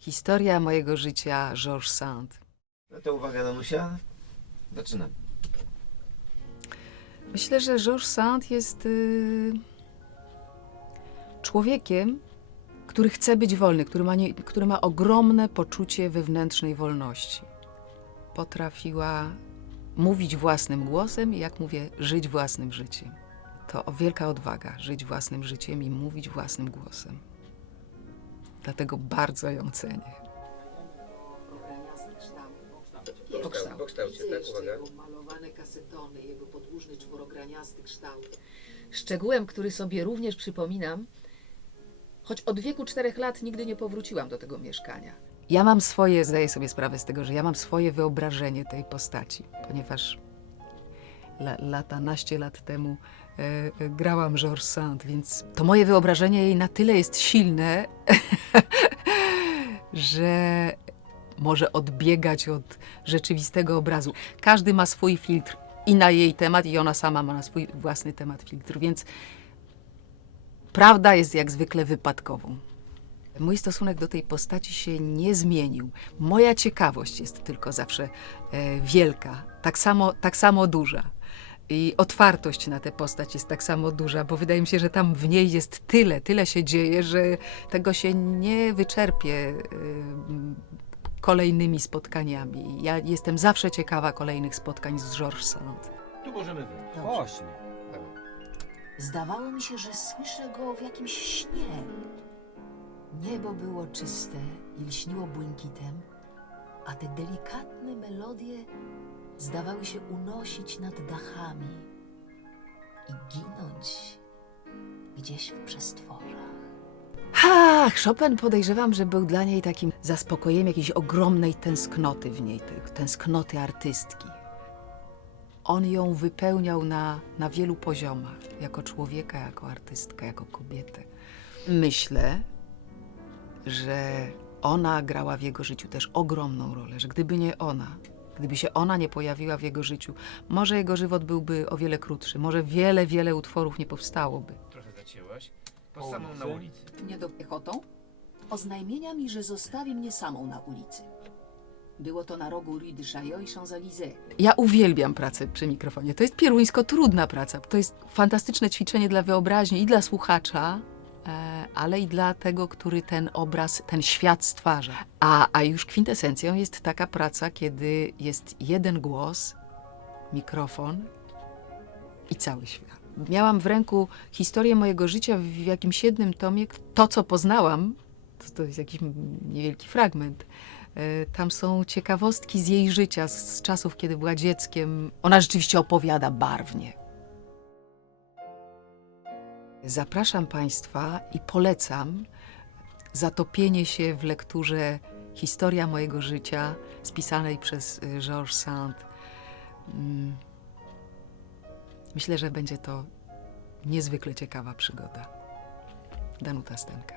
Historia mojego życia, Georges Sand. No to uwaga, Danusia. Zaczynamy. Myślę, że Georges Sand jest człowiekiem, który chce być wolny, który ma ogromne poczucie wewnętrznej wolności. Potrafiła mówić własnym głosem i, jak mówię, żyć własnym życiem. To wielka odwaga, żyć własnym życiem i mówić własnym głosem. Dlatego bardzo ją cenię. Po kształcie, tak? Uwaga. Jego malowane kasetony, jego podłużny czworograniasty kształt. Szczegółem, który sobie również przypominam, choć od wieku 4 lat nigdy nie powróciłam do tego mieszkania. Ja mam swoje, zdaję sobie sprawę z tego, że ja mam swoje wyobrażenie tej postaci, ponieważ naście lat temu grałam Georges Sand, więc to moje wyobrażenie jej na tyle jest silne, że może odbiegać od rzeczywistego obrazu. Każdy ma swój filtr i na jej temat, i ona sama ma na swój własny temat filtr, więc prawda jest jak zwykle wypadkową. Mój stosunek do tej postaci się nie zmienił. Moja ciekawość jest tylko zawsze wielka, tak samo duża. I otwartość na tę postać jest tak samo duża, bo wydaje mi się, że tam w niej jest tyle się dzieje, że tego się nie wyczerpie kolejnymi spotkaniami. Ja jestem zawsze ciekawa kolejnych spotkań z Georges Sand. Tu możemy wyjść. Właśnie. Zdawało mi się, że słyszę go w jakimś śnie. Niebo było czyste i lśniło błękitem, a te delikatne melodie zdawały się unosić nad dachami i ginąć gdzieś w przestworzach. Chopin, podejrzewam, że był dla niej takim zaspokojeniem jakiejś ogromnej tęsknoty w niej, tęsknoty artystki. On ją wypełniał na wielu poziomach, jako człowieka, jako artystkę, jako kobietę. Myślę, że ona grała w jego życiu też ogromną rolę, że gdyby się ona nie pojawiła w jego życiu, może jego żywot byłby o wiele krótszy, może wiele utworów nie powstałoby. Trochę zacięłaś. Po samą na ulicy. Nie do piechotą? Oznajmienia mi, że zostawi mnie samą na ulicy. Było to na rogu Rue de Chaillot i Champs-Élysées. Ja uwielbiam pracę przy mikrofonie. To jest pieruńsko trudna praca. To jest fantastyczne ćwiczenie dla wyobraźni i dla słuchacza, ale i dla tego, który ten obraz, ten świat stwarza. A już kwintesencją jest taka praca, kiedy jest jeden głos, mikrofon i cały świat. Miałam w ręku historię mojego życia w jakimś jednym tomie. To, co poznałam, to jest jakiś niewielki fragment. Tam są ciekawostki z jej życia, z czasów, kiedy była dzieckiem. Ona rzeczywiście opowiada barwnie. Zapraszam Państwa i polecam zatopienie się w lekturze Historia mojego życia, spisanej przez Georges Sand. Myślę, że będzie to niezwykle ciekawa przygoda. Danuta Stenka.